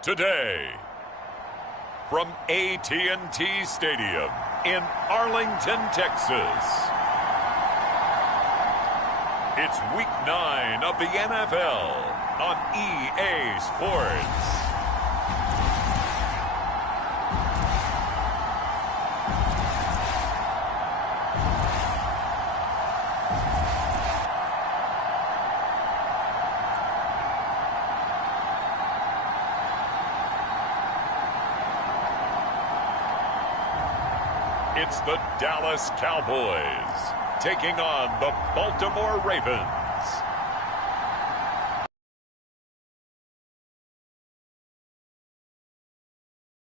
Today, from AT&T Stadium in Arlington, Texas, it's Week 9 of the NFL on EA Sports. It's the Dallas Cowboys taking on the Baltimore Ravens.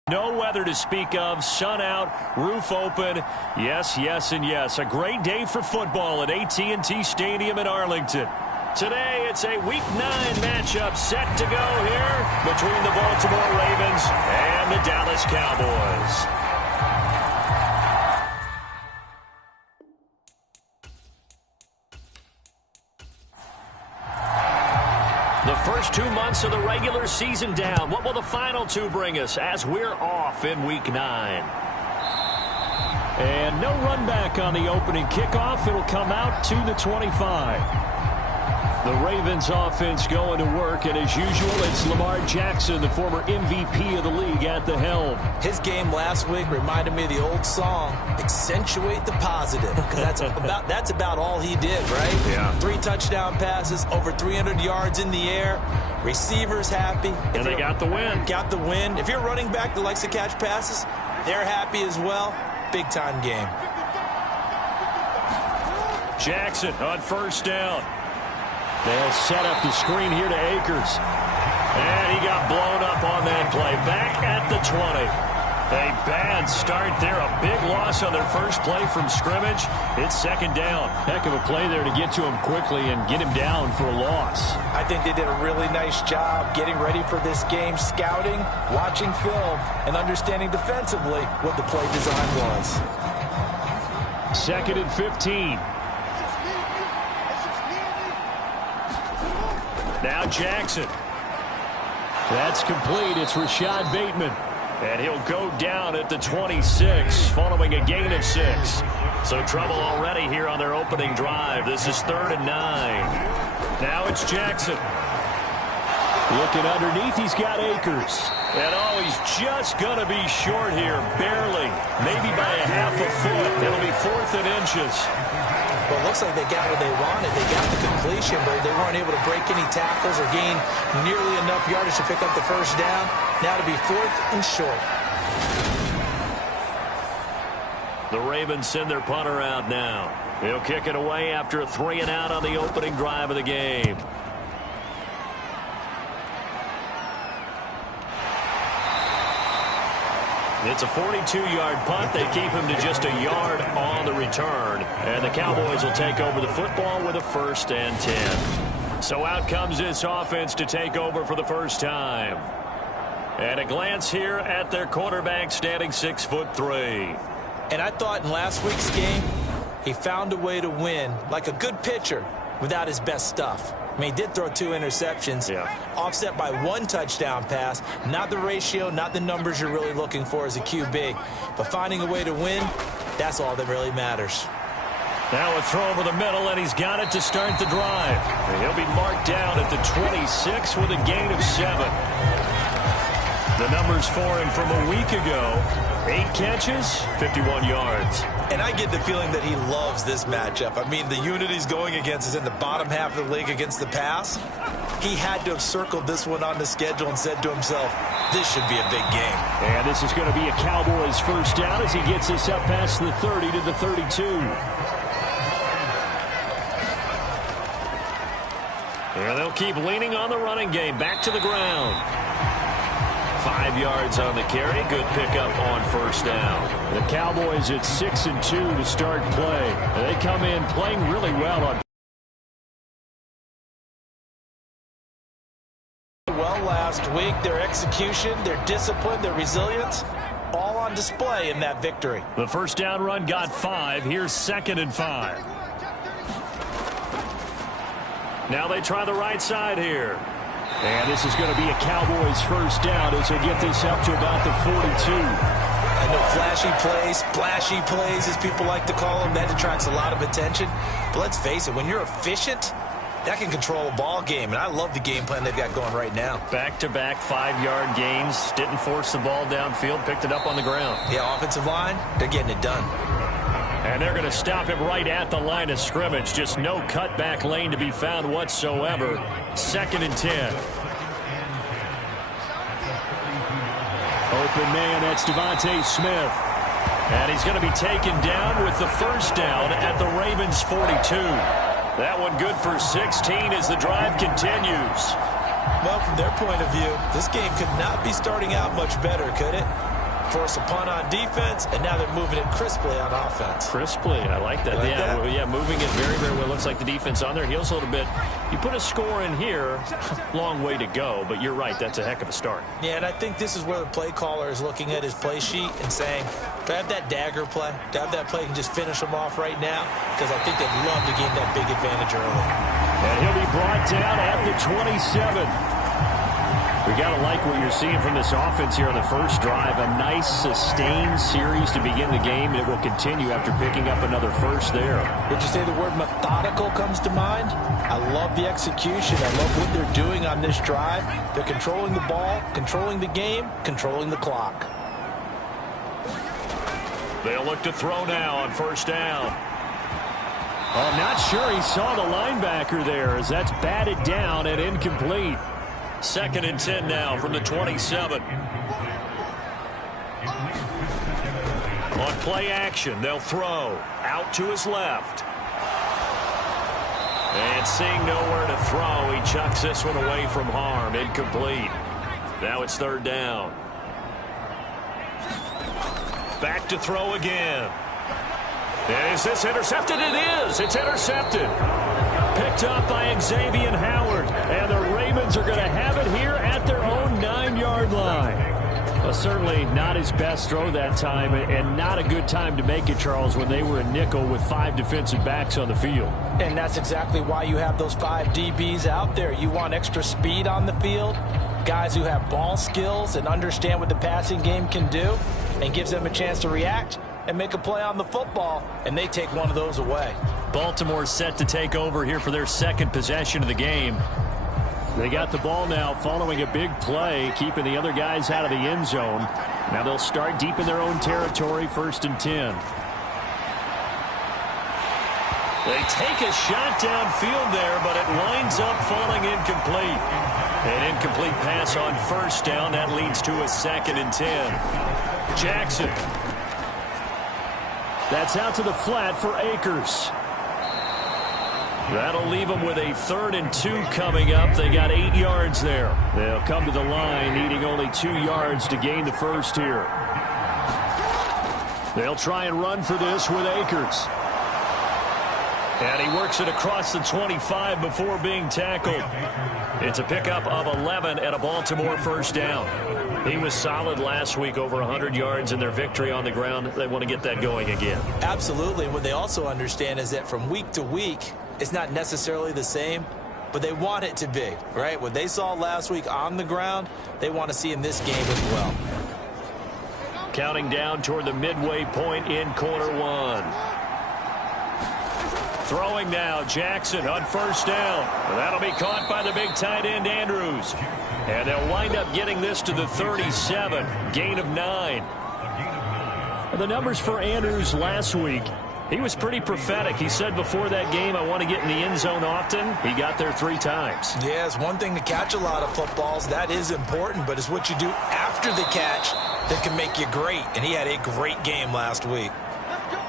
No weather to speak of, sun out, roof open. Yes, yes, and yes. A great day for football at AT&T Stadium in Arlington. Today, it's a Week 9 matchup set to go here between the Baltimore Ravens and the Dallas Cowboys. The first 2 months of the regular season down. What will the final two bring us as we're off in Week 9? And no run back on the opening kickoff. It'll come out to the 25. The Ravens offense going to work, and as usual, it's Lamar Jackson, the former MVP of the league, at the helm. His game last week reminded me of the old song, Accentuate the Positive, because that's about all he did, right? Yeah. 3 touchdown passes, over 300 yards in the air, receivers happy. And they got the win. Got the win. If you're running back that likes to catch passes, they're happy as well. Big-time game. Jackson on first down. They'll set up the screen here to Akers. And he got blown up on that play. Back at the 20. A bad start there. A big loss on their first play from scrimmage. It's second down. Heck of a play there to get to him quickly and get him down for a loss. I think they did a really nice job getting ready for this game, scouting, watching film, and understanding defensively what the play design was. Second and 15. Now Jackson. That's complete. It's Rashad Bateman. And he'll go down at the 26 following a gain of 6. So trouble already here on their opening drive. This is 3rd and 9. Now it's Jackson. Looking underneath, he's got Akers. And oh, he's just going to be short here, barely. Maybe by a half a foot. It'll be 4th and inches. Well, it looks like they got what they wanted. They got the completion, but they weren't able to break any tackles or gain nearly enough yardage to pick up the first down. Now to be 4th and short. The Ravens send their punter out now. He'll kick it away after a 3 and out on the opening drive of the game. It's a 42-yard punt. They keep him to just a yard on the return. And the Cowboys will take over the football with a 1st and 10. So out comes this offense to take over for the first time. And a glance here at their quarterback, standing 6'3". And I thought in last week's game, he found a way to win like a good pitcher without his best stuff. I mean, he did throw 2 interceptions, offset by 1 touchdown pass. Not the ratio, not the numbers you're really looking for as a QB. But finding a way to win, that's all that really matters. Now a throw over the middle, and he's got it to start the drive. And he'll be marked down at the 26 with a gain of 7. The numbers for him from a week ago, 8 catches, 51 yards. And I get the feeling that he loves this matchup. I mean, the unit he's going against is in the bottom half of the league against the pass. He had to have circled this one on the schedule and said to himself, this should be a big game. And this is going to be a Cowboys first down as he gets this up past the 30 to the 32. And they'll keep leaning on the running game. Back to the ground. 5 yards on the carry. Good pickup on first down. The Cowboys at 6-2 to start play. They come in playing really well on last week. Their execution, their discipline, their resilience, all on display in that victory. The first down run got 5. Here's 2nd and 5. Now they try the right side here. And this is going to be a Cowboys first down as they get this up to about the 42. I know flashy plays, splashy plays, as people like to call them, that attracts a lot of attention. But let's face it, when you're efficient, that can control a ball game. And I love the game plan they've got going right now. Back-to-back 5-yard gains. Didn't force the ball downfield. Picked it up on the ground. Yeah, offensive line, they're getting it done. And they're going to stop him right at the line of scrimmage. Just no cutback lane to be found whatsoever. 2nd and 10. Open man, that's Devontae Smith. And he's going to be taken down with the first down at the Ravens' 42. That one good for 16 as the drive continues. Well, from their point of view, this game could not be starting out much better, could it? Force a punt on defense, and now they're moving it crisply on offense. Crisply, I like that. Yeah, moving it very, very well. Looks like the defense on their heels a little bit. You put a score in here, long way to go, but you're right, that's a heck of a start. Yeah, and I think this is where the play caller is looking at his play sheet and saying, do I have that dagger play? Do I have that play and just finish them off right now? Because I think they'd love to gain that big advantage early. And he'll be brought down at the 27. We got to like what you're seeing from this offense here on the first drive. A nice, sustained series to begin the game, and it will continue after picking up another first there. Would you say the word methodical comes to mind? I love the execution. I love what they're doing on this drive. They're controlling the ball, controlling the game, controlling the clock. They'll look to throw now on first down. I'm not sure he saw the linebacker there as that's batted down and incomplete. 2nd and 10 now from the 27. On play action, they'll throw out to his left. And seeing nowhere to throw, he chucks this one away from harm. Incomplete. Now it's 3rd down. Back to throw again. And is this intercepted? It is. It's intercepted. Picked up by Xavier Howard. And the Ravens are going to have it here at their own 9-yard line. Well, certainly not his best throw that time, and not a good time to make it, Charles, when they were a nickel with 5 defensive backs on the field. And that's exactly why you have those 5 DBs out there. You want extra speed on the field, guys who have ball skills and understand what the passing game can do, and gives them a chance to react and make a play on the football, and they take one of those away. Baltimore set to take over here for their 2nd possession of the game. They got the ball now following a big play, keeping the other guys out of the end zone. Now they'll start deep in their own territory, 1st and 10. They take a shot downfield there, but it winds up falling incomplete. An incomplete pass on first down. That leads to a 2nd and 10. Jackson. That's out to the flat for Akers. That'll leave them with a 3rd and 2 coming up. They got 8 yards there. They'll come to the line, needing only 2 yards to gain the first here. They'll try and run for this with Akers. And he works it across the 25 before being tackled. It's a pickup of 11 and a Baltimore first down. He was solid last week, over 100 yards in their victory on the ground. They want to get that going again. Absolutely. What they also understand is that from week to week, it's not necessarily the same, but they want it to be, right? What they saw last week on the ground, they want to see in this game as well. Counting down toward the midway point in quarter 1. Throwing now, Jackson on first down. That'll be caught by the big tight end, Andrews. And they'll wind up getting this to the 37, gain of 9. The numbers for Andrews last week, he was pretty prophetic. He said before that game, I want to get in the end zone often. He got there 3 times. Yeah, it's one thing to catch a lot of footballs. That is important, but it's what you do after the catch that can make you great. And he had a great game last week.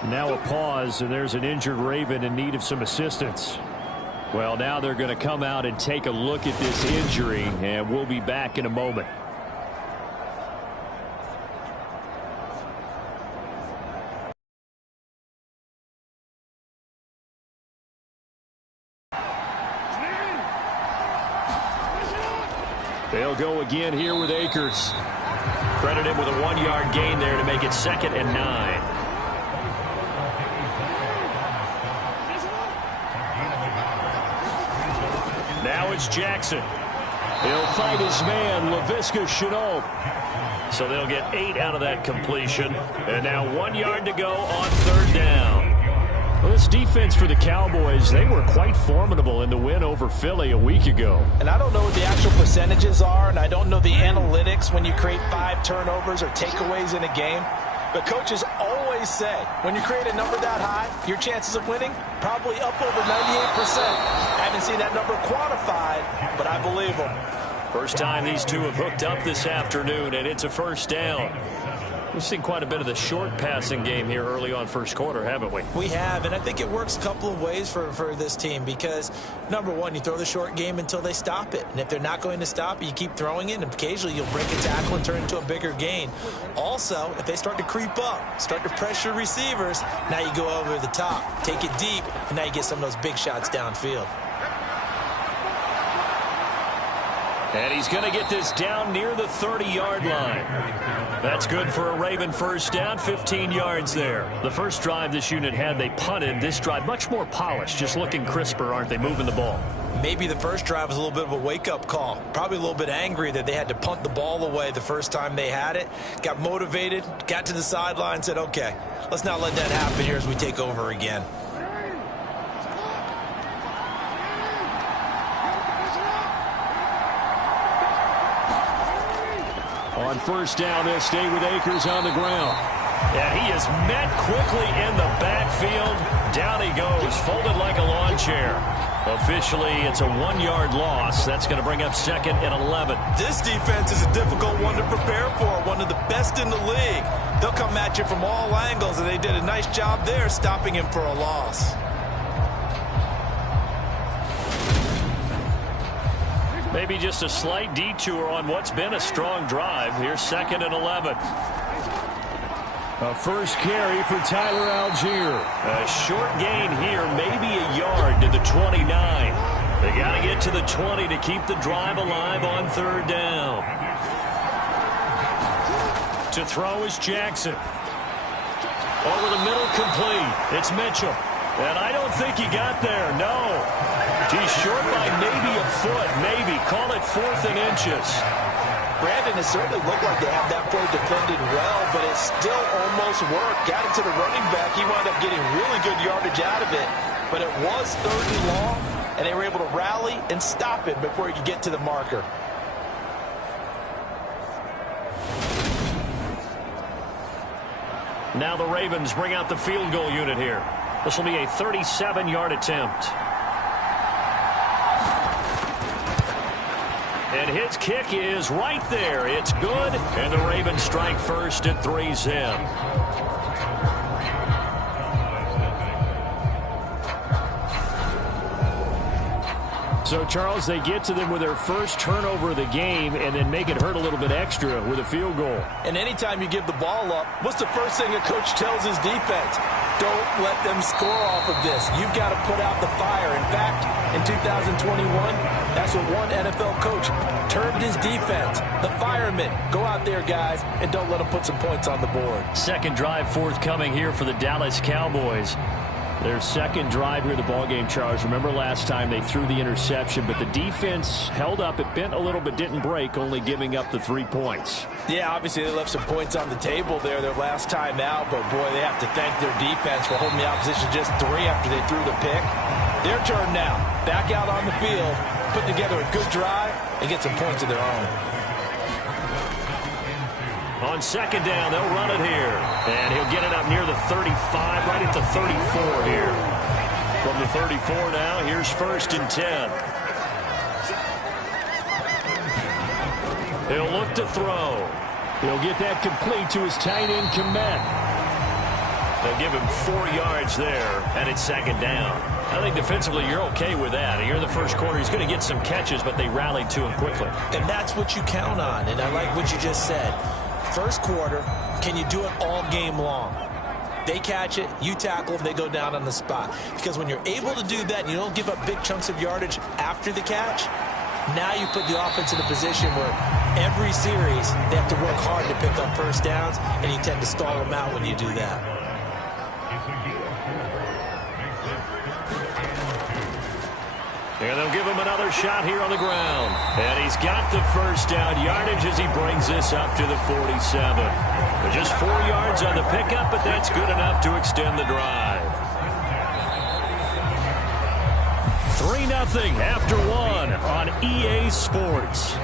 Now a pause, and there's an injured Raven in need of some assistance. Well, now they're going to come out and take a look at this injury, and we'll be back in a moment. They'll go again here with Akers. Credit him with a 1-yard gain there to make it 2nd and 9. Now it's Jackson. He'll fight his man, Laviska Shenault. So they'll get 8 out of that completion. And now 1 yard to go on 3rd down. Well, this defense for the Cowboys, they were quite formidable in the win over Philly a week ago. And I don't know what the actual percentages are, and I don't know the analytics when you create 5 turnovers or takeaways in a game. But coaches always say, when you create a number that high, your chances of winning probably up over 98%. I haven't seen that number quantified, but I believe them. First time these two have hooked up this afternoon, and it's a 1st down. We've seen quite a bit of the short passing game here early on first quarter, haven't we? We have, and I think it works a couple of ways for this team because, number one, you throw the short game until they stop it. And if they're not going to stop it, you keep throwing it, and occasionally you'll break a tackle and turn it into a bigger gain. Also, if they start to creep up, start to pressure receivers, now you go over the top, take it deep, and now you get some of those big shots downfield. And he's going to get this down near the 30-yard line. That's good for a Raven 1st down, 15 yards there. The first drive this unit had, they punted. This drive, much more polished, just looking crisper, aren't they, moving the ball? Maybe the first drive was a little bit of a wake-up call. Probably a little bit angry that they had to punt the ball away the first time they had it. Got motivated, got to the sideline, said, okay, let's not let that happen here as we take over again. On 1st down, they'll stay with Akers on the ground. And he is met quickly in the backfield. Down he goes, folded like a lawn chair. Officially, it's a 1-yard loss. That's going to bring up 2nd and 11. This defense is a difficult one to prepare for, one of the best in the league. They'll come at you from all angles, and they did a nice job there stopping him for a loss. Maybe just a slight detour on what's been a strong drive. Here's 2nd and 11. A first carry for Tyler Algier. A short gain here, maybe a yard to the 29. They got to get to the 20 to keep the drive alive on 3rd down. To throw is Jackson. Over the middle, complete. It's Mitchell. And I don't think he got there, no. He's short by maybe a foot, maybe. Call it 4th and inches. Brandon, it certainly looked like they have that play defended well, but it still almost worked. Got it to the running back. He wound up getting really good yardage out of it. But it was 3rd and long, and they were able to rally and stop it before he could get to the marker. Now the Ravens bring out the field goal unit here. This will be a 37-yard attempt. And his kick is right there. It's good. And the Ravens strike first at 3-zip. So, Charles, they get to them with their first turnover of the game and then make it hurt a little bit extra with a field goal. And anytime you give the ball up, what's the first thing a coach tells his defense? Don't let them score off of this. You've got to put out the fire. In fact, in 2021, that's what one NFL coach termed his defense. The firemen. Go out there, guys, and don't let them put some points on the board. Second drive forthcoming here for the Dallas Cowboys. Their second drive here of the ballgame, Charles. Remember last time they threw the interception, but the defense held up. It bent a little but didn't break, only giving up the 3 points. Yeah, obviously they left some points on the table there their last time out, but boy, they have to thank their defense for holding the opposition just 3 after they threw the pick. Their turn now. Back out on the field, put together a good drive, and get some points of their own. On second down, they'll run it here. And he'll get it up near the 35, right at the 34 here. From the 34 now, here's 1st and 10. He'll look to throw. He'll get that complete to his tight end, Kmet. They'll give him 4 yards there, and it's 2nd down. I think defensively you're okay with that. Here in the first quarter, he's going to get some catches, but they rallied to him quickly. And that's what you count on, and I like what you just said. First quarter, can you do it all game long? They catch it, you tackle them, they go down on the spot. Because when you're able to do that and you don't give up big chunks of yardage after the catch, now you put the offense in a position where every series they have to work hard to pick up first downs, and you tend to stall them out when you do that. And they'll give him another shot here on the ground. And he's got the first down yardage as he brings this up to the 47. Just 4 yards on the pickup, but that's good enough to extend the drive. 3-0 after 1 on EA Sports.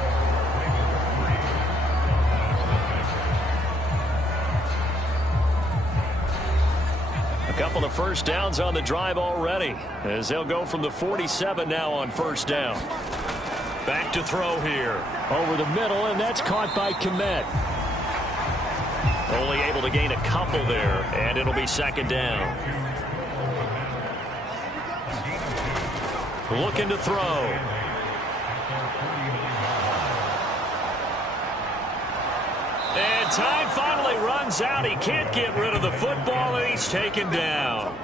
A couple of first downs on the drive already, as they'll go from the 47 now on first down. Back to throw here. Over the middle, and that's caught by Kmet. Only able to gain a couple there, and it'll be second down. Looking to throw. And time finally runs out. He can't get rid of the football, and he's taken down.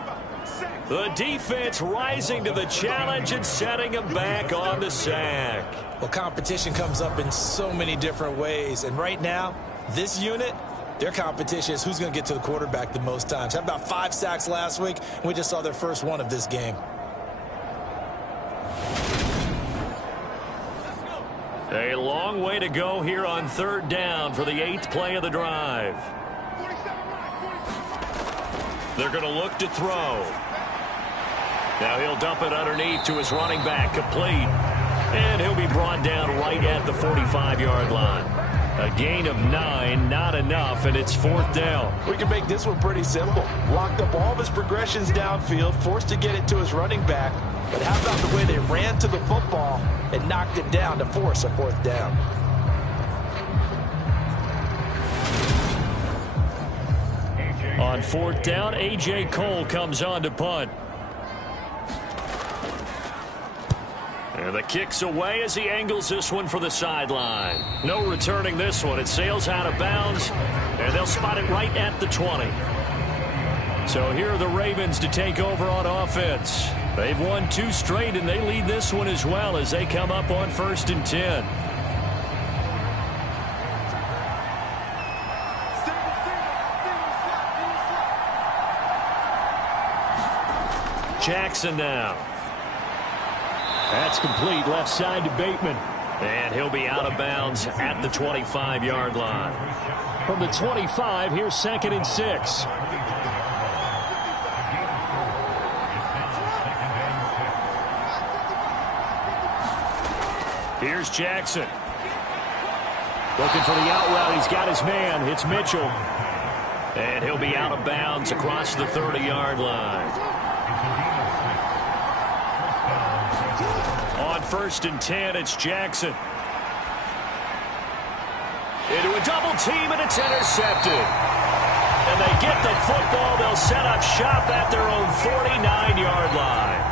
The defense rising to the challenge and setting him back on the sack. Well, competition comes up in so many different ways, and right now, this unit, their competition is who's going to get to the quarterback the most times. Had about 5 sacks last week, and we just saw their first one of this game. A long way to go here on third down for the 8th play of the drive. They're going to look to throw. Now he'll dump it underneath to his running back, complete. And he'll be brought down right at the 45-yard line. A gain of 9, not enough, and it's 4th down. We can make this one pretty simple. Locked up all of his progressions downfield, forced to get it to his running back. But how about the way they ran to the football and knocked it down to force a 4th down? On 4th down, A.J. Cole comes on to punt. And the kick's away as he angles this one for the sideline. No returning this one. It sails out of bounds, and they'll spot it right at the 20. So here are the Ravens to take over on offense. They've won 2 straight, and they lead this one as well as they come up on 1st and 10. Jackson now. That's complete, left side to Bateman. And he'll be out of bounds at the 25-yard line. From the 25, here's 2nd and 6. Here's Jackson. Looking for the out route. He's got his man. It's Mitchell. And he'll be out of bounds across the 30-yard line. On 1st and 10, it's Jackson. Into a double team, and it's intercepted. And they get the football. They'll set up shop at their own 49-yard line.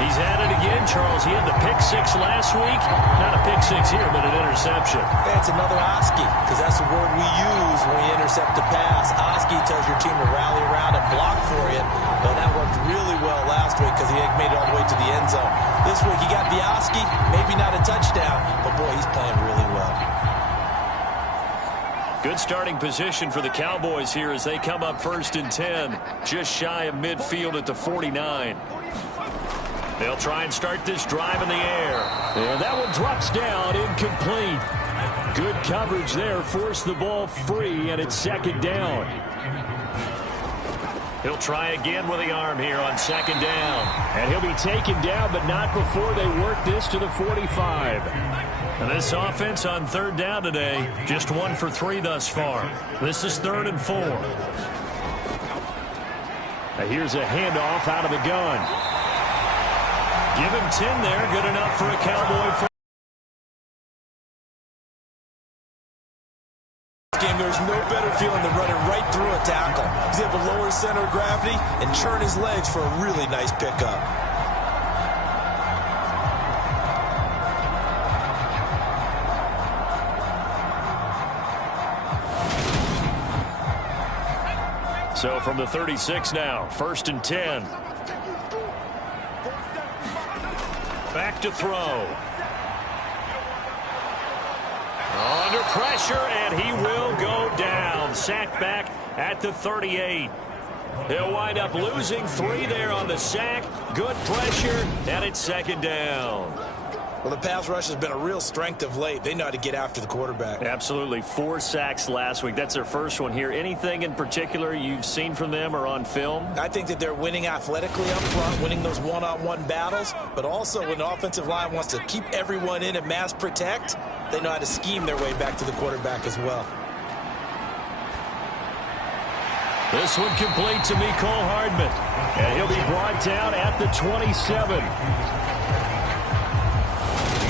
He's at it again, Charles. He had the pick 6 last week. Not a pick 6 here, but an interception. It's another Oski, because that's the word we use when you intercept a pass. Oski tells your team to rally around and block for you. But that worked really well last week because he made it all the way to the end zone. This week he got the Oski, maybe not a touchdown, but boy, he's playing really well. Good starting position for the Cowboys here as they come up 1st and 10, just shy of midfield at the 49. They'll try and start this drive in the air. And that one drops down, incomplete. Good coverage there, forced the ball free, and it's 2nd down. He'll try again with the arm here on 2nd down. And he'll be taken down, but not before they work this to the 45. And this offense on 3rd down today, just 1 for 3 thus far. This is 3rd and 4. Now here's a handoff out of the gun. Give him 10 there, good enough for a Cowboy. There's no better feeling than running right through a tackle. He's able to lower his center of gravity and turn his legs for a really nice pickup. So from the 36 now, 1st and 10. Back to throw. Under pressure, and he will go down. Sacked back at the 38. He'll wind up losing 3 there on the sack. Good pressure, and it's 2nd down. Well, the pass rush has been a real strength of late. They know how to get after the quarterback. Absolutely. 4 sacks last week. That's their first one here. Anything in particular you've seen from them or on film? I think that they're winning athletically up front, winning those one-on-one battles, but also when the offensive line wants to keep everyone in and mass protect, they know how to scheme their way back to the quarterback as well. This one complete to Mecole Hardman, and he'll be brought down at the 27.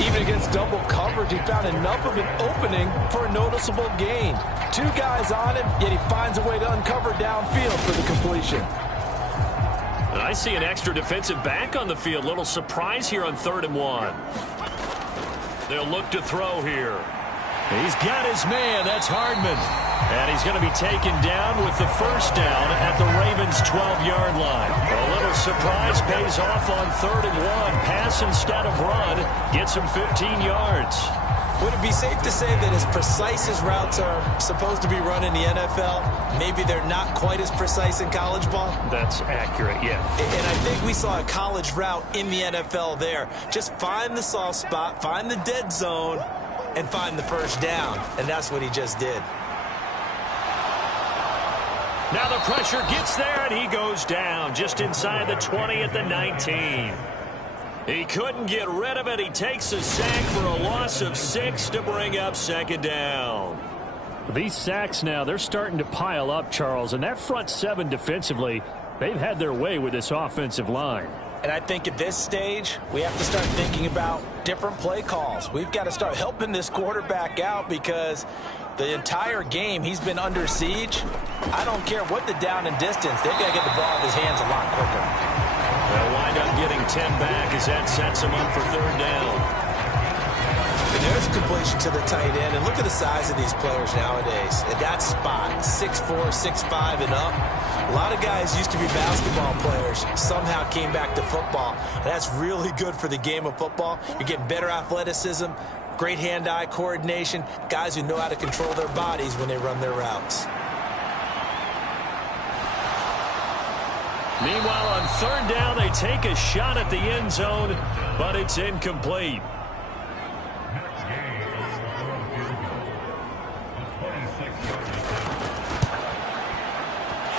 Even against double coverage, he found enough of an opening for a noticeable gain. 2 guys on him, yet he finds a way to uncover downfield for the completion. And I see an extra defensive back on the field. Little surprise here on 3rd and 1. They'll look to throw here. He's got his man. That's Hardman. And he's going to be taken down with the 1st down at the Ravens' 12-yard line. A little surprise pays off on 3rd and 1. Pass instead of run. Gets him 15 yards. Would it be safe to say that as precise as routes are supposed to be run in the NFL, maybe they're not quite as precise in college ball? That's accurate, yeah. And I think we saw a college route in the NFL there. Just find the soft spot, find the dead zone, and find the 1st down. And that's what he just did. Now the pressure gets there, and he goes down just inside the 20 at the 19. He couldn't get rid of it. He takes a sack for a loss of 6 to bring up 2nd down. These sacks now, they're starting to pile up, Charles, and that front 7 defensively, they've had their way with this offensive line. And I think at this stage, we have to start thinking about different play calls. We've got to start helping this quarterback out because the entire game he's been under siege. I don't care what the down and distance. They've got to get the ball in his hands a lot quicker. They'll wind up getting 10 back as that sets him up for 3rd down. And there's a completion to the tight end. And look at the size of these players nowadays. At that spot, 6'4", 6'5", and up. A lot of guys used to be basketball players, somehow came back to football. And that's really good for the game of football. You're getting better athleticism, great hand-eye coordination, guys who know how to control their bodies when they run their routes. Meanwhile, on 3rd down, they take a shot at the end zone, but it's incomplete.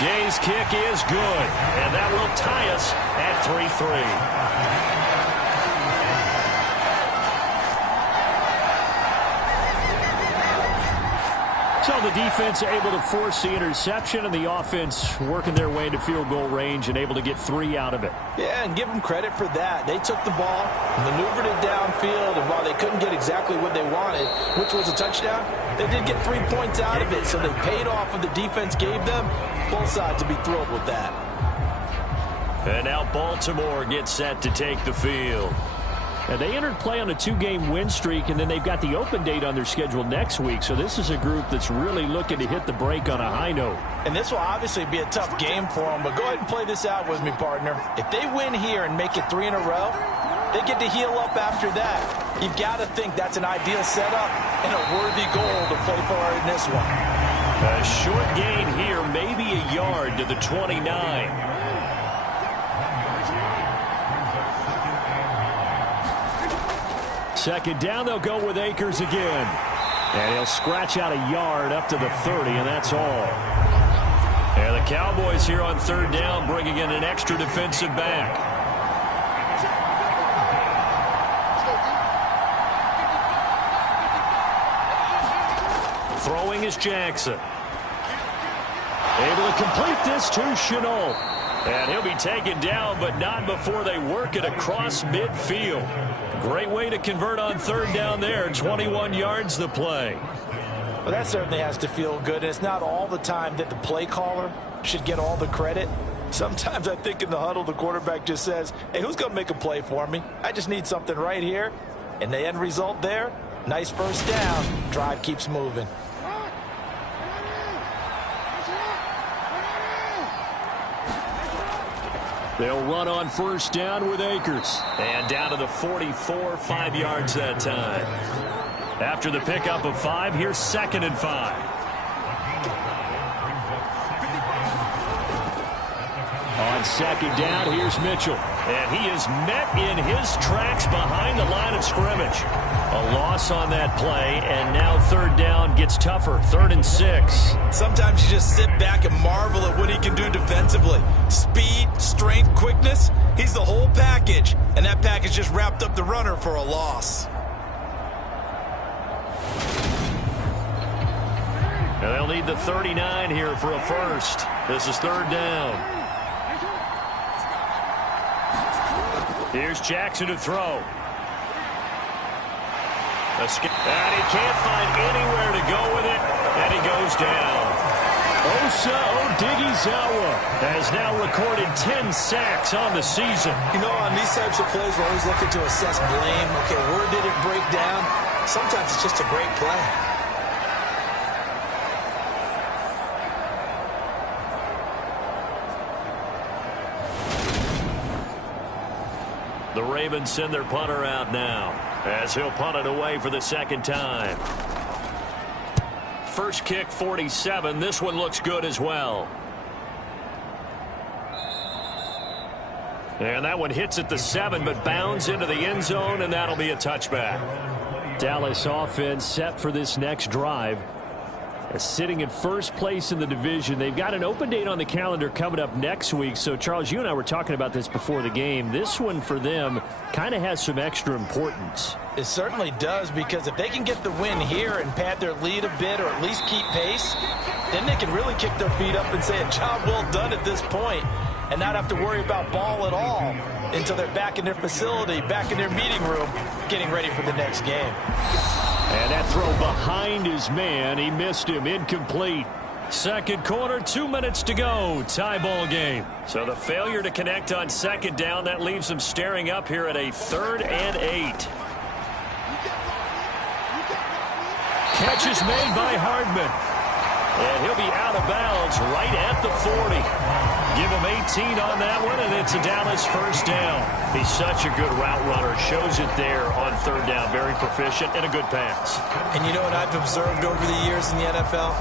Gay's kick is good, and that will tie us at 3-3. So the defense able to force the interception, and the offense working their way into field goal range and able to get 3 out of it. Yeah, and give them credit for that. They took the ball, maneuvered it downfield, and while they couldn't get exactly what they wanted, which was a touchdown, they did get 3 points out of it, so they paid off what the defense gave them. Both sides to be thrilled with that. And now Baltimore gets set to take the field. Now, they entered play on a 2-game win streak, and then they've got the open date on their schedule next week. So this is a group that's really looking to hit the break on a high note. And this will obviously be a tough game for them, but go ahead and play this out with me, partner. If they win here and make it 3 in a row, they get to heal up after that. You've got to think that's an ideal setup and a worthy goal to play for in this one. A short gain here, maybe a yard to the 29. Second down, they'll go with Akers again. And he'll scratch out a yard up to the 30, and that's all. And the Cowboys here on 3rd down bringing in an extra defensive back. Throwing is Jackson. Able to complete this to Chenault. And he'll be taken down, but not before they work it across midfield. Great way to convert on 3rd down there. 21 yards the play. Well, that certainly has to feel good. And it's not all the time that the play caller should get all the credit. Sometimes I think in the huddle, the quarterback just says, hey, who's going to make a play for me? I just need something right here. And the end result there, nice 1st down. Drive keeps moving. They'll run on 1st down with Akers. And down to the 44, 5 yards that time. After the pickup of 5, here's 2nd and 5. On second down, here's Mitchell. And he is met in his tracks behind the line of scrimmage. A loss on that play, and now third down gets tougher. 3rd and 6. Sometimes you just sit back and marvel at what he can do defensively. Speed, strength, quickness, he's the whole package. And that package just wrapped up the runner for a loss. And they'll need the 39 here for a first. This is 3rd down. Here's Jackson to throw. And he can't find anywhere to go with it, and he goes down. Osa Odighizuwa has now recorded 10 sacks on the season. You know, on these types of plays, we're always looking to assess blame. Okay, where did it break down? Sometimes it's just a great play. The Ravens send their punter out now as he'll punt it away for the second time. First kick, 47. This one looks good as well. And that one hits at the 7, but bounds into the end zone, and that'll be a touchback. Dallas offense set for this next drive. Sitting in first place in the division. They've got an open date on the calendar coming up next week. So, Charles, you and I were talking about this before the game. This one for them kind of has some extra importance. It certainly does, because if they can get the win here and pad their lead a bit or at least keep pace, then they can really kick their feet up and say a job well done at this point and not have to worry about ball at all until they're back in their facility, back in their meeting room, getting ready for the next game. And that throw behind his man. He missed him. Incomplete. Second quarter, 2 minutes to go. Tie ball game. So the failure to connect on second down, that leaves them staring up here at a 3rd and 8. Catch is made by Hardman. And he'll be out of bounds right at the 40. Give him 18 on that one, and it's a Dallas first down. He's such a good route runner. Shows it there on 3rd down. Very proficient and a good pass. And you know what I've observed over the years in the NFL?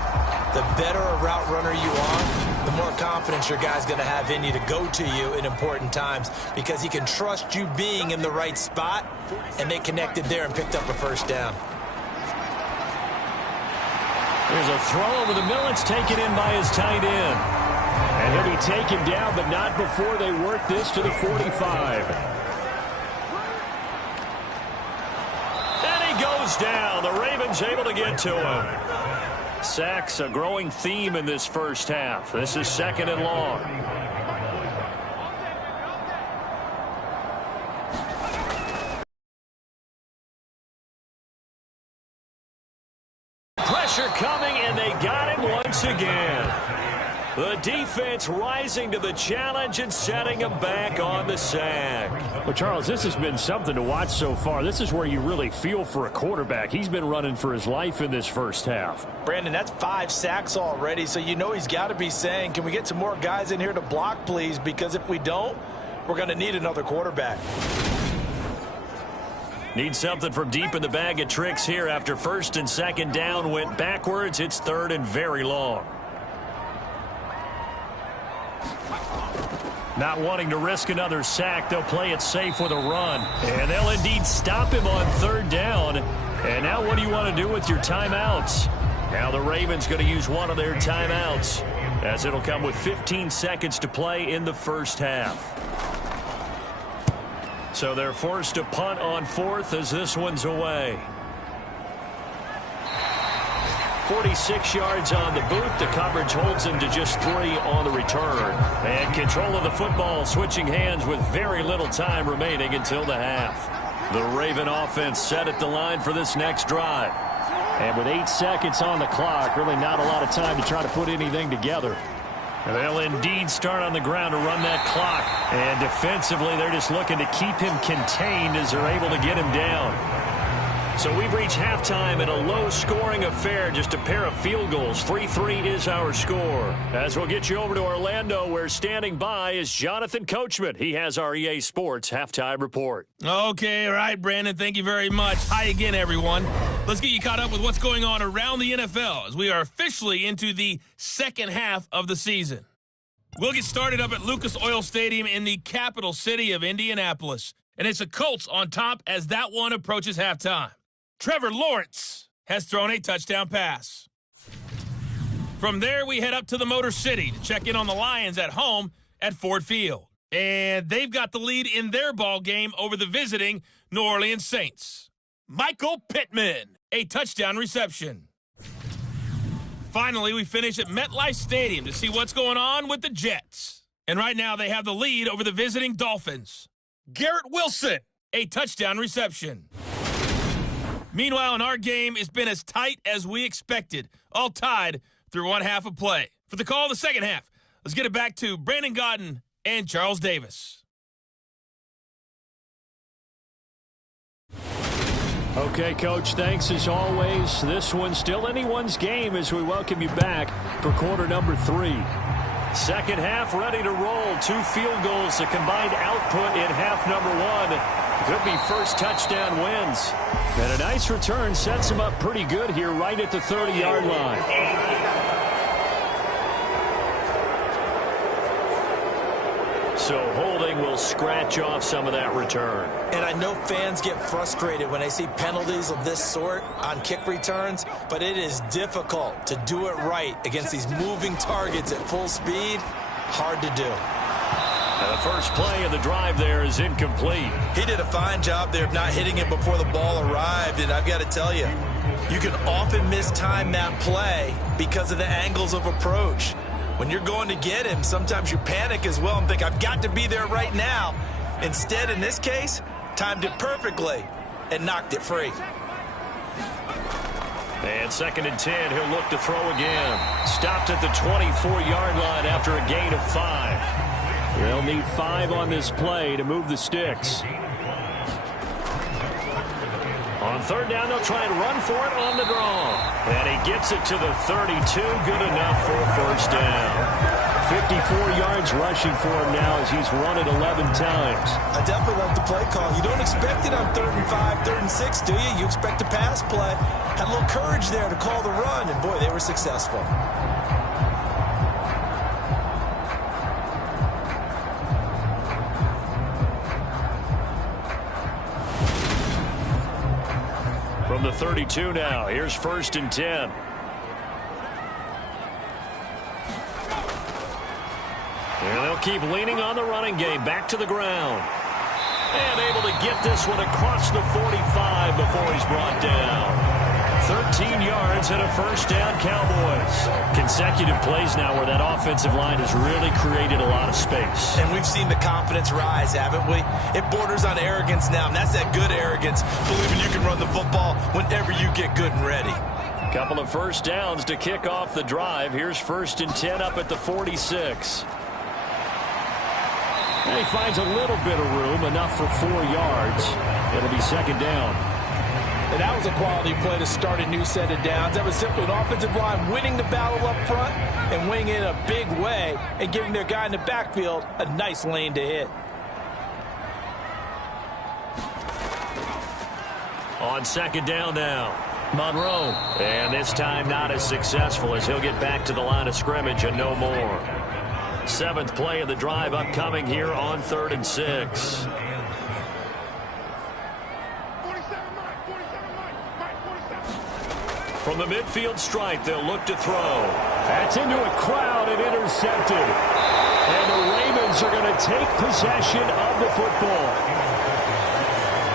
The better a route runner you are, the more confidence your guy's going to have in you to go to you in important times, because he can trust you being in the right spot, and they connected there and picked up a first down. There's a throw over the middle. It's taken in by his tight end. And he'll be taken down, but not before they work this to the 45. And he goes down. The Ravens able to get to him. Sacks, a growing theme in this first half. This is 2nd and long. Pressure coming, and they got him once again. The defense rising to the challenge and setting him back on the sack. Well, Charles, this has been something to watch so far. This is where you really feel for a quarterback. He's been running for his life in this first half. Brandon, that's 5 sacks already, so you know he's got to be saying, can we get some more guys in here to block, please? Because if we don't, we're going to need another quarterback. Need something from deep in the bag of tricks here after 1st and 2nd down went backwards. It's 3rd and very long. Not wanting to risk another sack, they'll play it safe with a run. And they'll indeed stop him on 3rd down. And now what do you want to do with your timeouts? Now the Ravens going to use one of their timeouts, as it'll come with 15 seconds to play in the first half. So they're forced to punt on 4th as this one's away. 46 yards on the boot. The coverage holds him to just 3 on the return. And control of the football switching hands with very little time remaining until the half. The Raven offense set at the line for this next drive. And with 8 seconds on the clock, really not a lot of time to try to put anything together. And they'll indeed start on the ground to run that clock. And defensively, they're just looking to keep him contained as they're able to get him down. So we've reached halftime in a low-scoring affair, just a pair of field goals. 3-3 is our score. As we'll get you over to Orlando, where standing by is Jonathan Coachman. He has our EA Sports halftime report. Okay, all right, Brandon, thank you very much. Hi again, everyone. Let's get you caught up with what's going on around the NFL as we are officially into the second half of the season. We'll get started up at Lucas Oil Stadium in the capital city of Indianapolis. And it's the Colts on top as that one approaches halftime. Trevor Lawrence has thrown a touchdown pass. From there, we head up to the Motor City to check in on the Lions at home at Ford Field. And they've got the lead in their ball game over the visiting New Orleans Saints. Michael Pittman, a touchdown reception. Finally, we finish at MetLife Stadium to see what's going on with the Jets. And right now, they have the lead over the visiting Dolphins. Garrett Wilson, a touchdown reception. Meanwhile, in our game, it's been as tight as we expected, all tied through one half of play. For the call of the second half, let's get it back to Brandon Gaudin and Charles Davis. Okay, Coach, thanks as always. This one's still anyone's game as we welcome you back for quarter number 3. Second half ready to roll. 2 field goals, a combined output in half number 1. Could be first touchdown wins. And a nice return sets him up pretty good here right at the 30-yard line. So holding will scratch off some of that return. And I know fans get frustrated when they see penalties of this sort on kick returns, but it is difficult to do it right against these moving targets at full speed. Hard to do. And the first play of the drive there is incomplete. He did a fine job there of not hitting it before the ball arrived, and I've got to tell you, you can often mistime that play because of the angles of approach. When you're going to get him, sometimes you panic as well and think, I've got to be there right now. Instead, in this case, timed it perfectly and knocked it free. And 2nd and 10, he'll look to throw again. Stopped at the 24-yard line after a gain of 5. They'll need 5 on this play to move the sticks. On 3rd down, they'll try and run for it on the draw. And he gets it to the 32. Good enough for a first down. 54 yards rushing for him now as he's run it 11 times. I definitely like the play call. You don't expect it on 3rd and 5, 3rd and 6, do you? You expect a pass play. Had a little courage there to call the run, and boy, they were successful. From the 32 now, here's 1st and 10. And they'll keep leaning on the running game. Back to the ground. And able to get this one across the 45 before he's brought down. 13 yards and a first down, Cowboys. Consecutive plays now where that offensive line has really created a lot of space. And we've seen the confidence rise, haven't we? It borders on arrogance now, and that's that good arrogance, believing you can run the football whenever you get good and ready. Couple of first downs to kick off the drive. Here's 1st and 10 up at the 46. And he finds a little bit of room, enough for 4 yards. It'll be 2nd down. And that was a quality play to start a new set of downs. That was simply an offensive line winning the battle up front and winning it in a big way and giving their guy in the backfield a nice lane to hit. On 2nd down now, Monroe. And this time not as successful as he'll get back to the line of scrimmage and no more. 7th play of the drive upcoming here on 3rd and 6. From the midfield stripe, they'll look to throw. That's into a crowd and intercepted. And the Ravens are going to take possession of the football.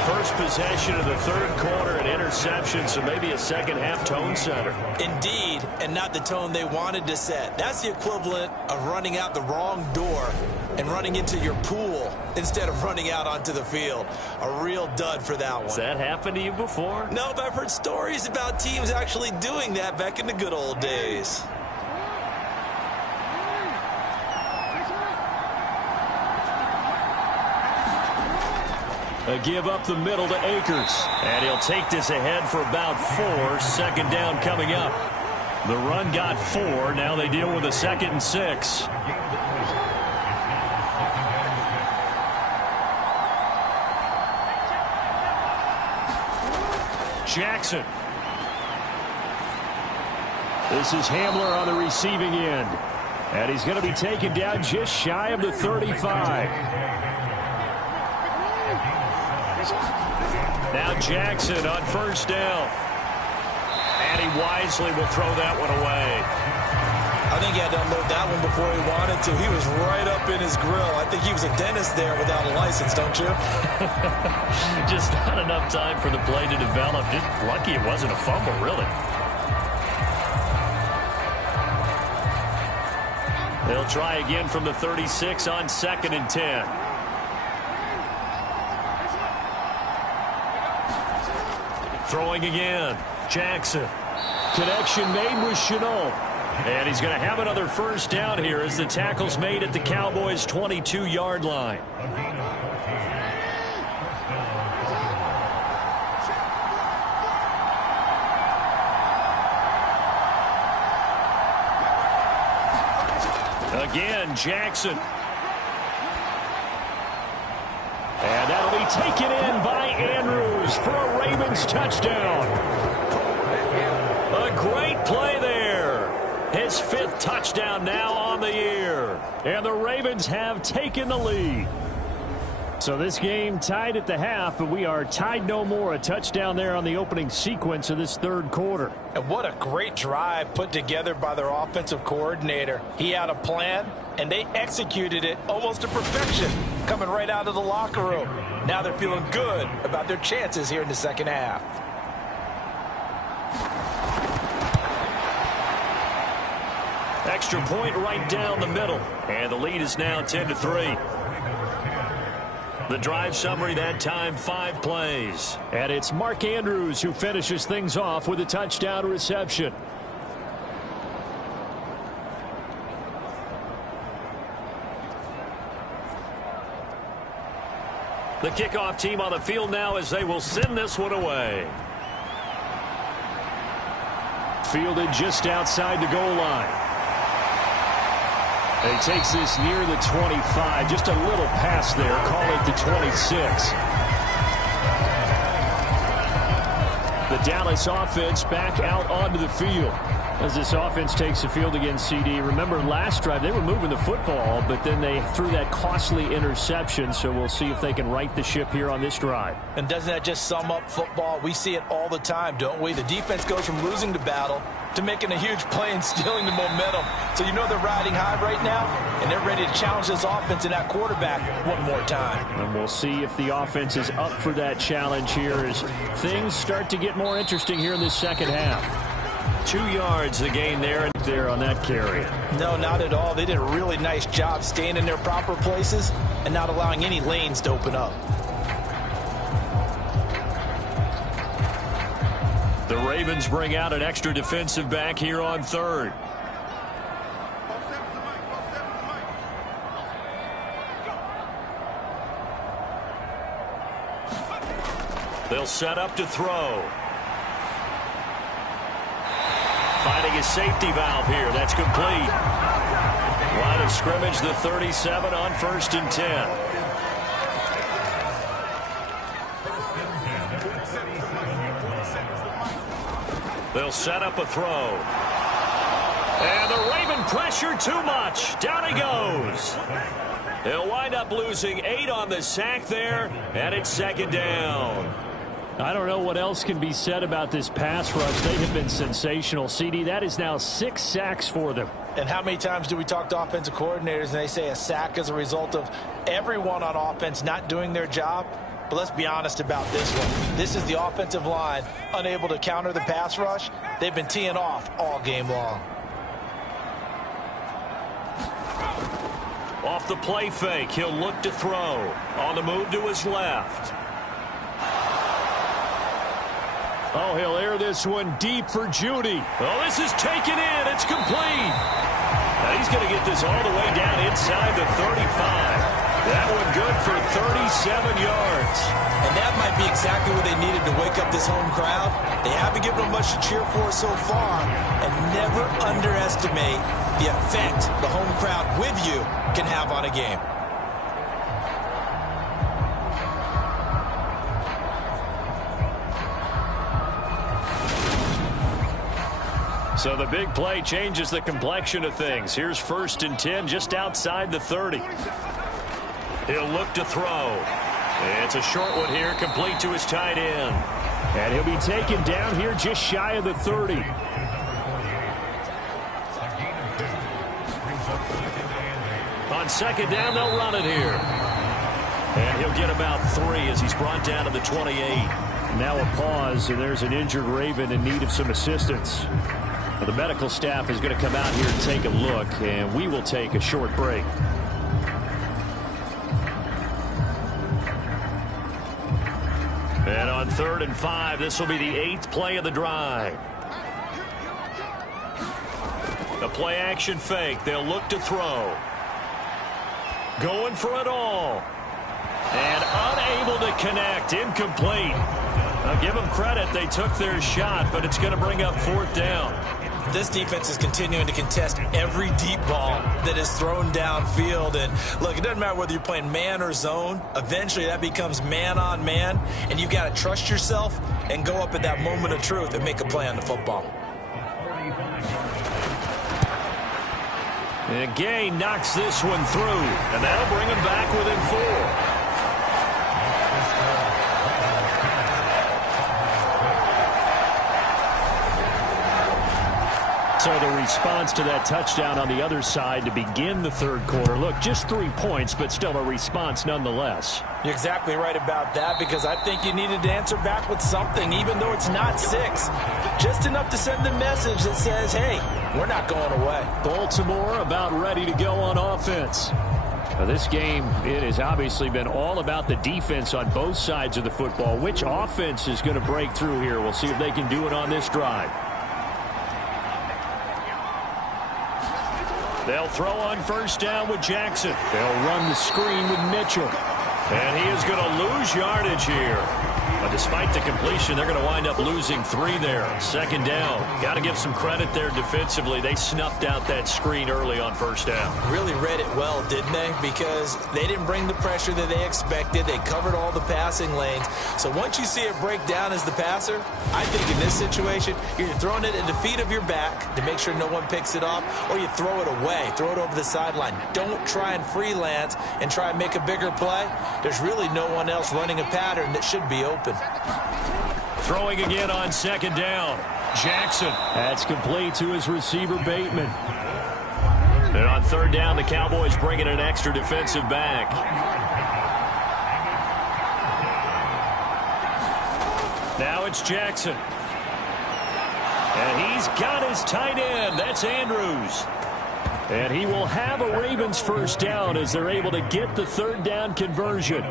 First possession of the 3rd quarter, an interception, so maybe a second-half tone setter. Indeed, and not the tone they wanted to set. That's the equivalent of running out the wrong door and running into your pool instead of running out onto the field. A real dud for that one. Has that happened to you before? No, but I've heard stories about teams actually doing that back in the good old days. A give up the middle to Akers. And he'll take this ahead for about 4. 2nd down coming up. The run got 4. Now they deal with a 2nd and 6. Jackson. This is Hamler on the receiving end. And he's going to be taken down just shy of the 35. Now Jackson on first down. And he wisely will throw that one away. I think he had to unload that one before he wanted to. He was right up in his grill. I think he was a dentist there without a license, don't you? Just not enough time for the play to develop. Just lucky it wasn't a fumble, really. They'll try again from the 36 on 2nd and 10. Throwing again. Jackson. Connection made with Chenault. And he's going to have another first down here as the tackle's made at the Cowboys' 22-yard line. Again, Jackson. And that'll be taken in by Andrews for a Ravens touchdown. A great play there. His 5th touchdown now on the year. And the Ravens have taken the lead. So this game tied at the half, but we are tied no more. A touchdown there on the opening sequence of this 3rd quarter. And what a great drive put together by their offensive coordinator. He had a plan, and they executed it almost to perfection, coming right out of the locker room. Now they're feeling good about their chances here in the second half. Extra point right down the middle. And the lead is now 10-3. The drive summary that time, 5 plays. And it's Mark Andrews who finishes things off with a touchdown reception. The kickoff team on the field now as they will send this one away. Fielded just outside the goal line. He takes this near the 25. Just a little pass there. Call it the 26. The Dallas offense back out onto the field as this offense takes the field against CD. Remember last drive they were moving the football, but then they threw that costly interception. So we'll see if they can right the ship here on this drive. And doesn't that just sum up football? We see it all the time, don't we? The defense goes from losing the battle to making a huge play and stealing the momentum. So you know they're riding high right now, and they're ready to challenge this offense and that quarterback one more time. And we'll see if the offense is up for that challenge here as things start to get more interesting here in this second half. 2 yards the gain there on that carry. No, not at all. They did a really nice job staying in their proper places and not allowing any lanes to open up. The Ravens bring out an extra defensive back here on 3rd. They'll set up to throw. Finding a safety valve here. That's complete. Line of scrimmage, the 37 on 1st and 10. They'll set up a throw. And the Raven pressure too much. Down he goes. They'll wind up losing 8 on the sack there, and it's 2nd down. I don't know what else can be said about this pass rush. They have been sensational. CD, that is now 6 sacks for them. And how many times do we talk to offensive coordinators and they say a sack is a result of everyone on offense not doing their job? But let's be honest about this one. This is the offensive line unable to counter the pass rush. They've been teeing off all game long. Off the play fake, he'll look to throw. On the move to his left. Oh, he'll air this one deep for Judy. Oh, this is taken in. It's complete. Now he's going to get this all the way down inside the 35. That one good for 37 yards. And that might be exactly what they needed to wake up this home crowd. They haven't given them much to cheer for so far. And never underestimate the effect the home crowd with you can have on a game. So the big play changes the complexion of things. Here's 1st and 10 just outside the 30. He'll look to throw. It's a short one here, complete to his tight end. And he'll be taken down here just shy of the 30. On 2nd down, they'll run it here. And he'll get about 3 as he's brought down to the 28. Now a pause, and there's an injured Raven in need of some assistance. Well, the medical staff is going to come out here and take a look, and we will take a short break. And on 3rd and 5, this will be the 8th play of the drive. The play action fake. They'll look to throw. Going for it all. And unable to connect. Incomplete. I'll give them credit. They took their shot, but it's going to bring up 4th down. This defense is continuing to contest every deep ball that is thrown downfield. And look, it doesn't matter whether you're playing man or zone. Eventually that becomes man on man. And you've got to trust yourself and go up at that moment of truth and make a play on the football. And Gay knocks this one through. And that'll bring him back within 4. So the response to that touchdown on the other side to begin the 3rd quarter. Look, just 3 points, but still a response nonetheless. You're exactly right about that, because I think you needed to answer back with something, even though it's not 6. Just enough to send the message that says, hey, we're not going away. Baltimore about ready to go on offense. Now, this game, it has obviously been all about the defense on both sides of the football. Which offense is going to break through here? We'll see if they can do it on this drive. They'll throw on 1st down with Jackson. They'll run the screen with Mitchell. And he is going to lose yardage here. But despite the completion, they're going to wind up losing 3 there. 2nd down. Got to give some credit there defensively. They snuffed out that screen early on 1st down. Really read it well, didn't they? Because they didn't bring the pressure that they expected. They covered all the passing lanes. So once you see it break down as the passer, I think in this situation, you're throwing it at the feet of your back to make sure no one picks it off, or you throw it away, throw it over the sideline. Don't try and freelance and try and make a bigger play. There's really no one else running a pattern that should be open. Throwing again on 2nd down. Jackson. That's complete to his receiver, Bateman. And on 3rd down, the Cowboys bring in an extra defensive back. Now it's Jackson. And he's got his tight end. That's Andrews. And he will have a Ravens 1st down as they're able to get the 3rd down conversion.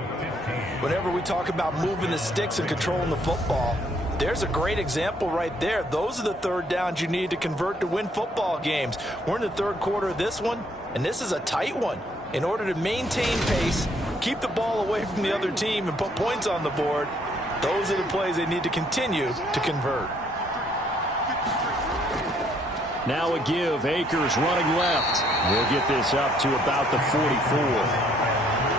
Whenever we talk about moving the sticks and controlling the football, there's a great example right there. Those are the 3rd downs you need to convert to win football games. We're in the 3rd quarter of this one, and this is a tight one. In order to maintain pace, keep the ball away from the other team, and put points on the board, those are the plays they need to continue to convert. Now a give. Akers running left. We'll get this up to about the 44.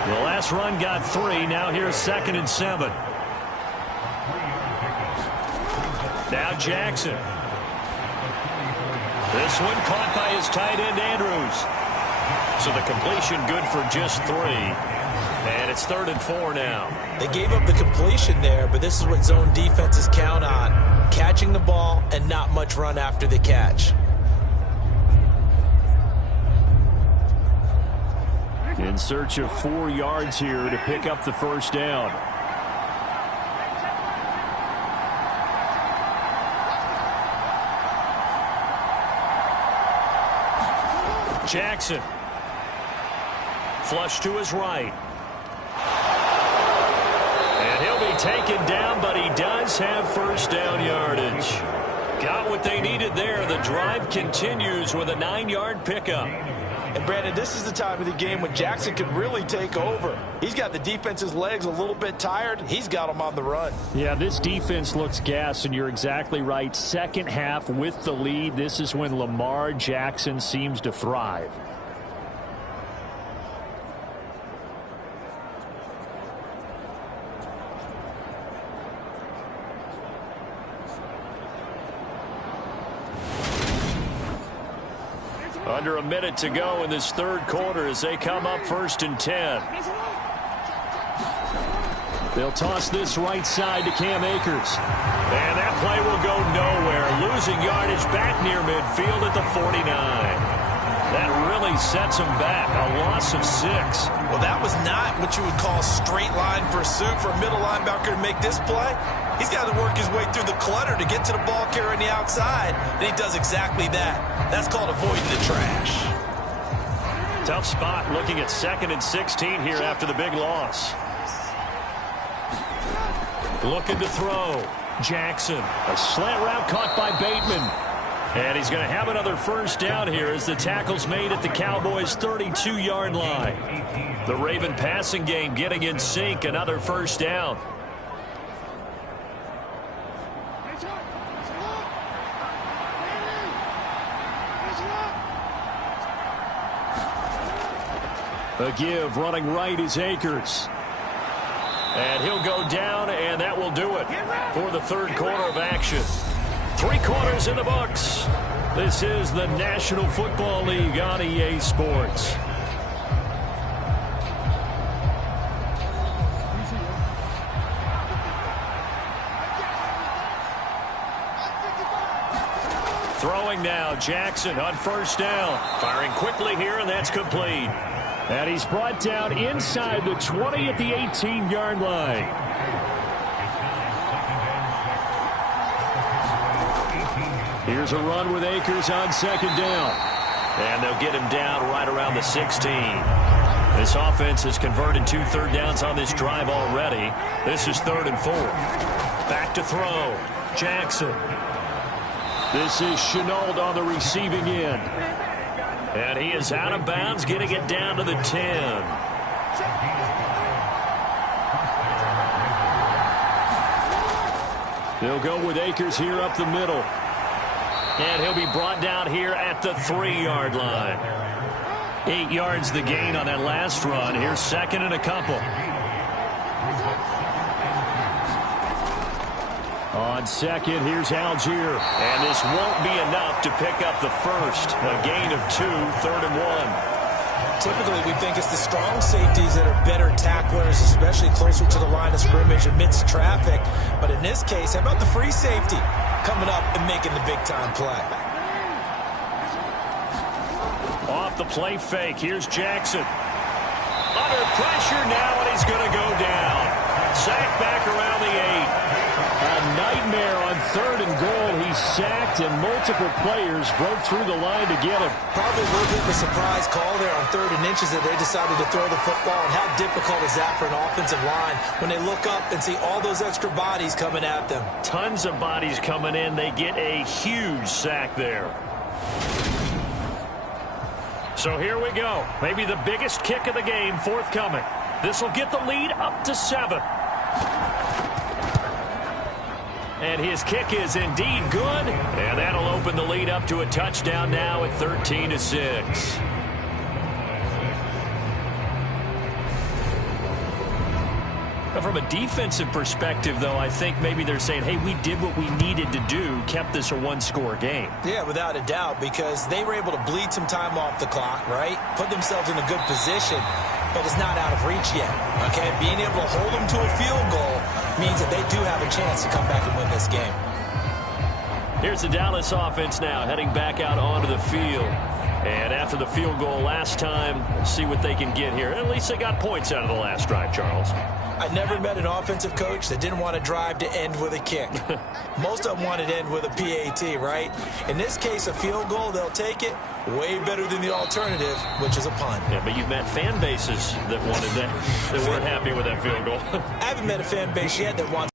The last run got 3. Now here's 2nd and 7. Now Jackson. This one caught by his tight end, Andrews. So the completion good for just 3. And it's 3rd and 4 now. They gave up the completion there, but this is what zone defenses count on. Catching the ball and not much run after the catch. In search of 4 yards here to pick up the 1st down. Jackson. Flush to his right. And he'll be taken down, but he does have 1st down yardage. Got what they needed there. The drive continues with a 9-yard pickup. And, Brandon, this is the time of the game when Jackson can really take over. He's got the defense's legs a little bit tired. He's got them on the run. Yeah, this defense looks gassed, and you're exactly right. 2nd half with the lead. This is when Lamar Jackson seems to thrive. Under a minute to go in this third quarter as they come up 1st and 10. They'll toss this right side to Cam Akers. And that play will go nowhere. Losing yardage back near midfield at the 49. That really sets him back. A loss of 6. Well, that was not what you would call straight line pursuit for a middle linebacker to make this play. He's got to work his way through the clutter to get to the ball carrier on the outside, and he does exactly that. That's called avoiding the trash. Tough spot looking at 2nd and 16 here after the big loss. Looking to throw. Jackson. A slant route caught by Bateman. And he's going to have another first down here as the tackle's made at the Cowboys' 32-yard line. The Raven passing game getting in sync. Another first down. A give running right is Akers. And he'll go down, and that will do it for the third quarter of action. 3 quarters in the books. This is the National Football League on EA Sports. Throwing now, Jackson on first down. Firing quickly here, and that's complete. And he's brought down inside the 20 at the 18-yard line. Here's a run with Akers on second down. And they'll get him down right around the 16. This offense has converted 2 third downs on this drive already. This is 3rd and 4. Back to throw. Jackson. This is Chenault on the receiving end. And he is out of bounds, getting it down to the 10. They'll go with Akers here up the middle. And he'll be brought down here at the 3-yard line. 8 yards the gain on that last run. Here's 2nd and a couple. On second, here's Algier. And this won't be enough to pick up the first. A gain of 2, 3rd and 1. Typically, we think it's the strong safeties that are better tacklers, especially closer to the line of scrimmage amidst traffic. But in this case, how about the free safety coming up and making the big-time play? Off the play fake, here's Jackson. Under pressure now, and he's going to go down. Sacked back around the 8. A nightmare on 3rd and goal. He's sacked, and multiple players broke through the line to get him. Probably a little bit of a surprise call there on 3rd and inches that they decided to throw the football. And how difficult is that for an offensive line when they look up and see all those extra bodies coming at them? Tons of bodies coming in. They get a huge sack there. So here we go. Maybe the biggest kick of the game forthcoming. This will get the lead up to 7. And his kick is indeed good. And that'll open the lead up to a touchdown now at 13-6. From a defensive perspective, though, I think maybe they're saying, hey, we did what we needed to do, kept this a 1-score game. Yeah, without a doubt, because they were able to bleed some time off the clock, right? Put themselves in a good position, but it's not out of reach yet, okay? Being able to hold them to a field goal means that they do have a chance to come back and win this game. Here's the Dallas offense now heading back out onto the field. And after the field goal last time, we'll see what they can get here. At least they got points out of the last drive, Charles. I never met an offensive coach that didn't want to drive to end with a kick. Most of them wanted to end with a PAT, right? In this case, a field goal, they'll take it. Way better than the alternative, which is a punt. Yeah, but you've met fan bases that wanted that, that weren't happy with that field goal. I haven't met a fan base yet that wants.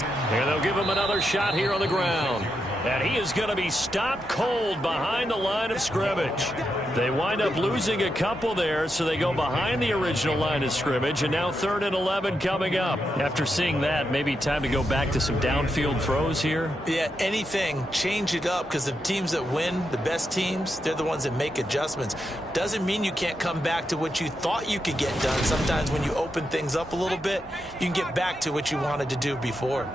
And they'll give him another shot here on the ground. And he is going to be stopped cold behind the line of scrimmage. They wind up losing a couple there, so they go behind the original line of scrimmage, and now 3rd and 11 coming up. After seeing that, maybe time to go back to some downfield throws here. Yeah, anything, change it up, because the teams that win, the best teams, they're the ones that make adjustments. Doesn't mean you can't come back to what you thought you could get done. Sometimes when you open things up a little bit, you can get back to what you wanted to do before.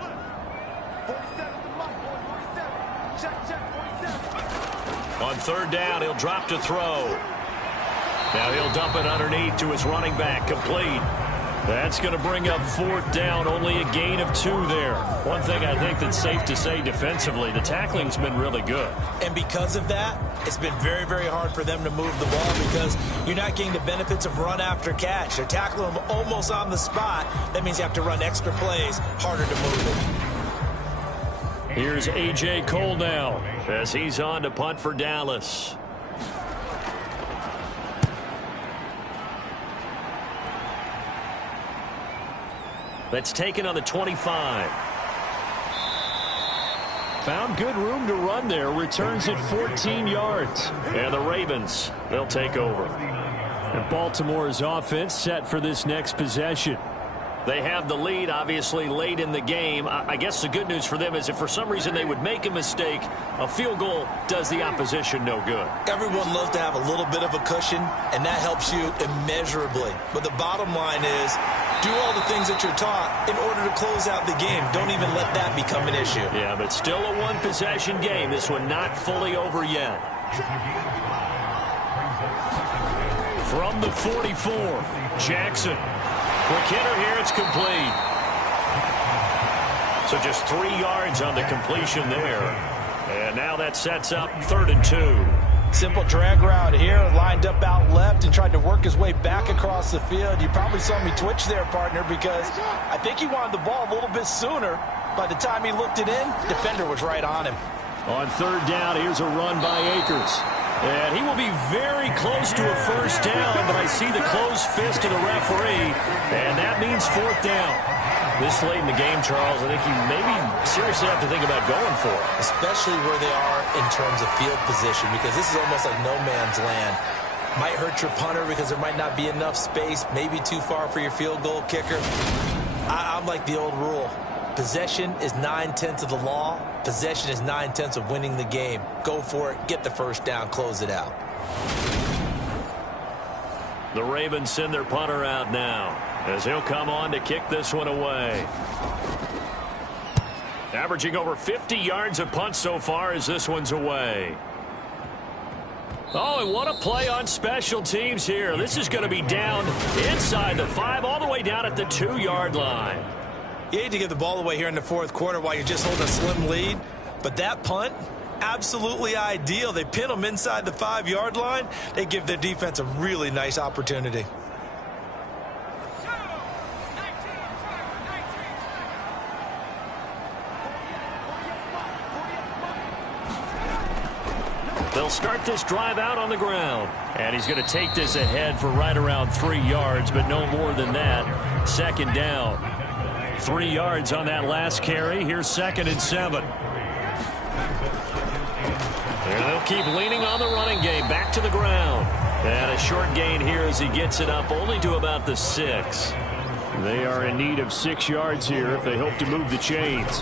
On third down, he'll drop to throw. Now he'll dump it underneath to his running back, complete. That's going to bring up fourth down, only a gain of 2 there. One thing I think that's safe to say defensively, the tackling's been really good. And because of that, it's been very, very hard for them to move the ball because you're not getting the benefits of run after catch. They're tackling them almost on the spot. That means you have to run extra plays, harder to move it. Here's A.J. Cole now as he's on to punt for Dallas. That's taken on the 25. Found good room to run there. Returns at 14 yards. And the Ravens, they'll take over. And Baltimore's offense set for this next possession. They have the lead, obviously, late in the game. I guess the good news for them is if for some reason they would make a mistake, a field goal does the opposition no good. Everyone loves to have a little bit of a cushion, and that helps you immeasurably. But the bottom line is, do all the things that you're taught in order to close out the game. Don't even let that become an issue. Yeah, but still a one-possession game. This one not fully over yet. From the 44, Jackson. Quick hitter here, it's complete. So just 3 yards on the completion there. And now that sets up 3rd and 2. Simple drag route here, lined up out left and tried to work his way back across the field. You probably saw me twitch there, partner, because I think he wanted the ball a little bit sooner. By the time he looked it in, defender was right on him. On third down, here's a run by Akers. And he will be very close to a first down, but I see the closed fist of the referee, and that means 4th down. This late in the game, Charles, I think you maybe seriously have to think about going for it. Especially where they are in terms of field position, because this is almost like no man's land. Might hurt your punter because there might not be enough space, maybe too far for your field goal kicker. I'm like the old rule. Possession is 9/10 of the law. Possession is 9/10 of winning the game. Go for it. Get the first down. Close it out. The Ravens send their punter out now as he'll come on to kick this one away. Averaging over 50 yards a punt so far as this one's away. Oh, and what a play on special teams here. This is going to be down inside the 5, all the way down at the 2-yard line. You hate to give the ball away here in the 4th quarter while you're just holding a slim lead, but that punt, absolutely ideal. They pin them inside the 5-yard line. They give their defense a really nice opportunity. They'll start this drive out on the ground. And he's going to take this ahead for right around 3 yards, but no more than that. 2nd down. 3 yards on that last carry. Here's 2nd and 7. And they'll keep leaning on the running game. Back to the ground. And a short gain here as he gets it up only to about the 6. They are in need of 6 yards here if they hope to move the chains.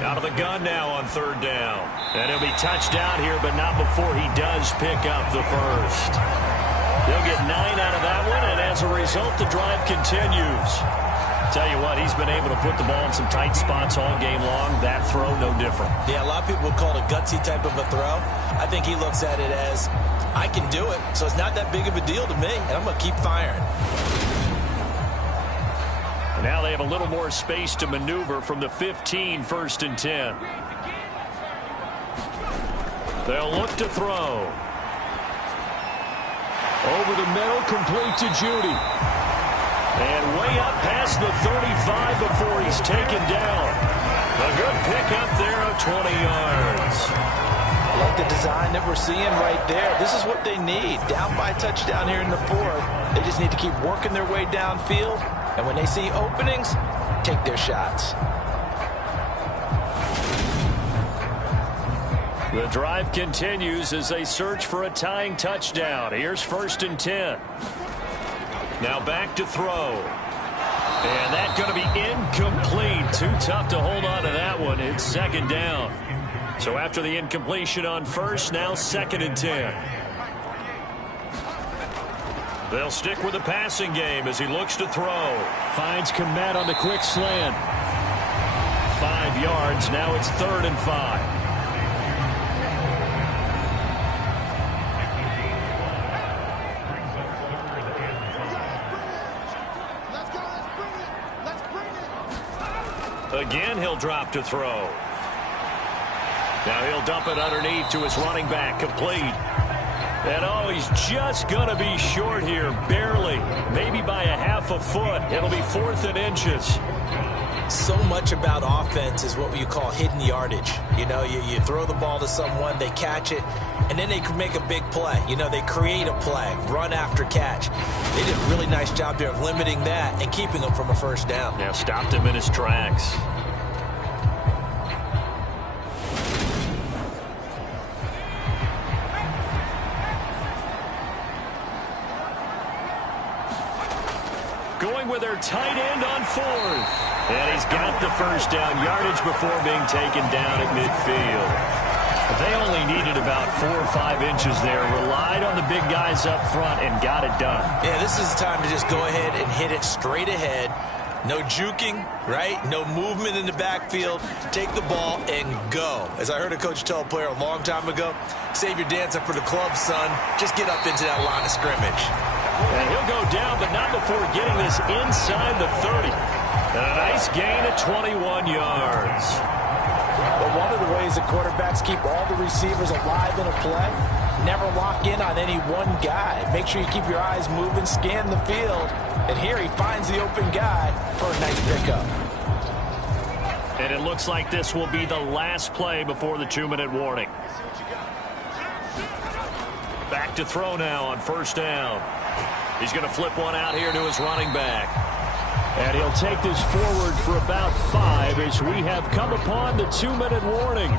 Out of the gun now on 3rd down. And he'll be touched down here, but not before he does pick up the first. They'll get 9 out of that one, and as a result, the drive continues. Tell you what, he's been able to put the ball in some tight spots all game long. That throw, no different. Yeah, a lot of people would call it a gutsy type of a throw. I think he looks at it as, I can do it, so it's not that big of a deal to me, and I'm going to keep firing. Now they have a little more space to maneuver from the 15, 1st and 10. They'll look to throw. Over the middle, complete to Judy. And way up past the 35 before he's taken down. A good pickup there of 20 yards. I like the design that we're seeing right there. This is what they need. Down by a touchdown here in the 4th. They just need to keep working their way downfield. And when they see openings, take their shots. The drive continues as they search for a tying touchdown. Here's 1st and 10. Now back to throw. And that's going to be incomplete. Too tough to hold on to that one. It's 2nd down. So after the incompletion on 1st, now 2nd and 10. They'll stick with the passing game as he looks to throw. Finds Kmet on the quick slant. 5 yards. Now it's 3rd and 5. Again, he'll drop to throw. Now he'll dump it underneath to his running back, complete. And oh, he's just going to be short here, barely. Maybe by a half a foot. It'll be 4th and inches. So much about offense is what you call hidden yardage. You know, you throw the ball to someone, they catch it, and then they can make a big play. You know, they create a play, run after catch. They did a really nice job there of limiting that and keeping him from a first down. Now stopped him in his tracks. Going with their tight end on 4th. And he's got the first down yardage before being taken down at midfield. They only needed about 4 or 5 inches there. Relied on the big guys up front and got it done. Yeah, this is the time to just go ahead and hit it straight ahead. No juking, right? No movement in the backfield. Take the ball and go. As I heard a coach tell a player a long time ago, save your dancing for the club, son. Just get up into that line of scrimmage. And he'll go down, but not before getting this inside the 30. And a nice gain of 21 yards. But one of the ways that quarterbacks keep all the receivers alive in a play, never lock in on any one guy. Make sure you keep your eyes moving, scan the field. And here he finds the open guy for a nice pickup. And it looks like this will be the last play before the 2-minute warning. Back to throw now on first down. He's going to flip one out here to his running back. And he'll take this forward for about 5 as we have come upon the 2-minute warning.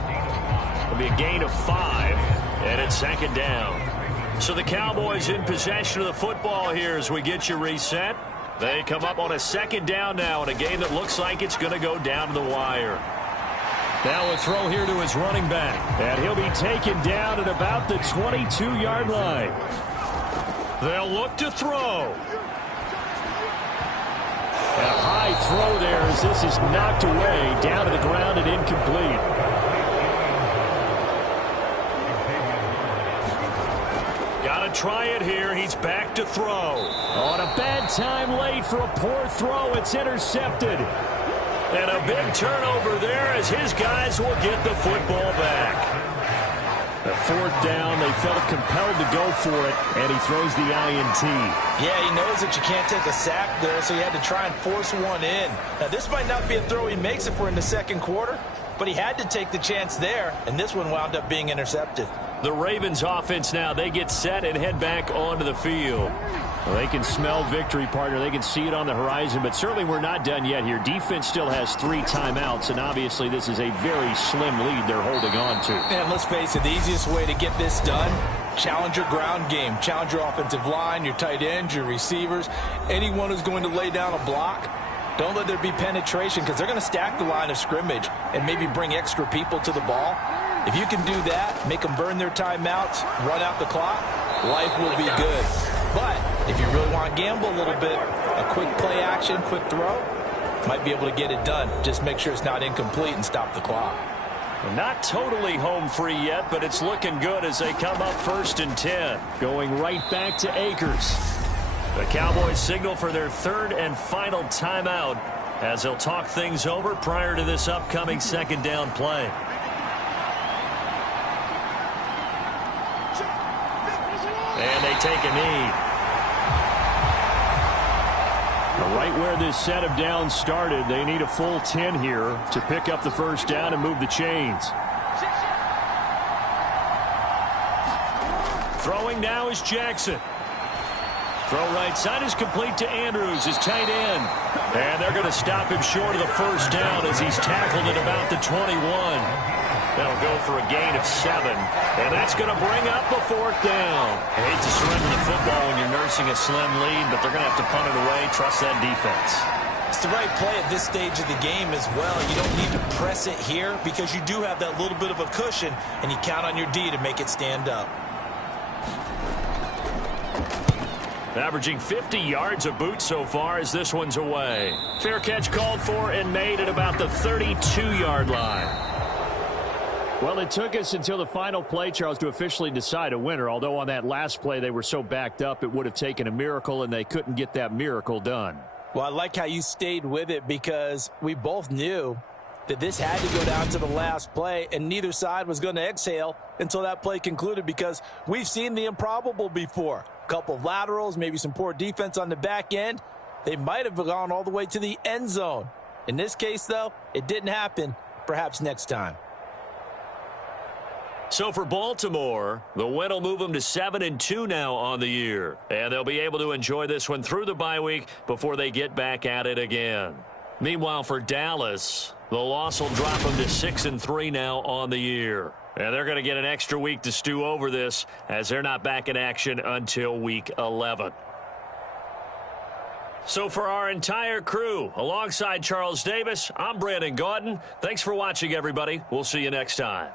It'll be a gain of 5, and it's 2nd down. So the Cowboys in possession of the football here as we get you reset. They come up on a 2nd down now in a game that looks like it's going to go down to the wire. Now a throw here to his running back. And he'll be taken down at about the 22-yard line. They'll look to throw. And a high throw there as this is knocked away, down to the ground and incomplete. Got to try it here. He's back to throw. On a bad time late for a poor throw. It's intercepted. And a big turnover there as his guys will get the football back. The 4th down, they felt compelled to go for it, and he throws the INT. Yeah, he knows that you can't take a sack there, so he had to try and force one in. Now, this might not be a throw he makes if we're in the 2nd quarter, but he had to take the chance there, and this one wound up being intercepted. The Ravens offense now, they get set and head back onto the field. Well, they can smell victory, partner. They can see it on the horizon, but certainly we're not done yet here. Defense still has 3 timeouts, and obviously this is a very slim lead they're holding on to. And let's face it, the easiest way to get this done, challenge your ground game. Challenge your offensive line, your tight ends, your receivers, anyone who's going to lay down a block. Don't let there be penetration because they're going to stack the line of scrimmage and maybe bring extra people to the ball. If you can do that, make them burn their timeouts, run out the clock, life will be good. But if you really want to gamble a little bit, a quick play action, quick throw, might be able to get it done. Just make sure it's not incomplete and stop the clock. Well, not totally home free yet, but it's looking good as they come up 1st and 10. Going right back to Akers. The Cowboys signal for their 3rd and final timeout as they'll talk things over prior to this upcoming 2nd down play. And they take a knee. Right where this set of downs started, they need a full 10 here to pick up the first down and move the chains. Throwing now is Jackson. Throw right side is complete to Andrews, his tight end. And they're going to stop him short of the first down as he's tackled at about the 21. That'll go for a gain of 7. And that's going to bring up a 4th down. I hate to surrender the football when you're nursing a slim lead, but they're going to have to punt it away. Trust that defense. It's the right play at this stage of the game as well. You don't need to press it here because you do have that little bit of a cushion, and you count on your D to make it stand up. Averaging 50 yards a boot so far as this one's away. Fair catch called for and made at about the 32-yard line. Well, it took us until the final play, Charles, to officially decide a winner, although on that last play they were so backed up it would have taken a miracle, and they couldn't get that miracle done. Well, I like how you stayed with it because we both knew that this had to go down to the last play, and neither side was going to exhale until that play concluded because we've seen the improbable before. A couple of laterals, maybe some poor defense on the back end. They might have gone all the way to the end zone. In this case, though, it didn't happen. Perhaps next time. So for Baltimore, the win will move them to 7-2 now on the year. And they'll be able to enjoy this one through the bye week before they get back at it again. Meanwhile, for Dallas, the loss will drop them to 6-3 now on the year. And they're going to get an extra week to stew over this as they're not back in action until week 11. So for our entire crew, alongside Charles Davis, I'm Brandon Gaudin. Thanks for watching, everybody. We'll see you next time.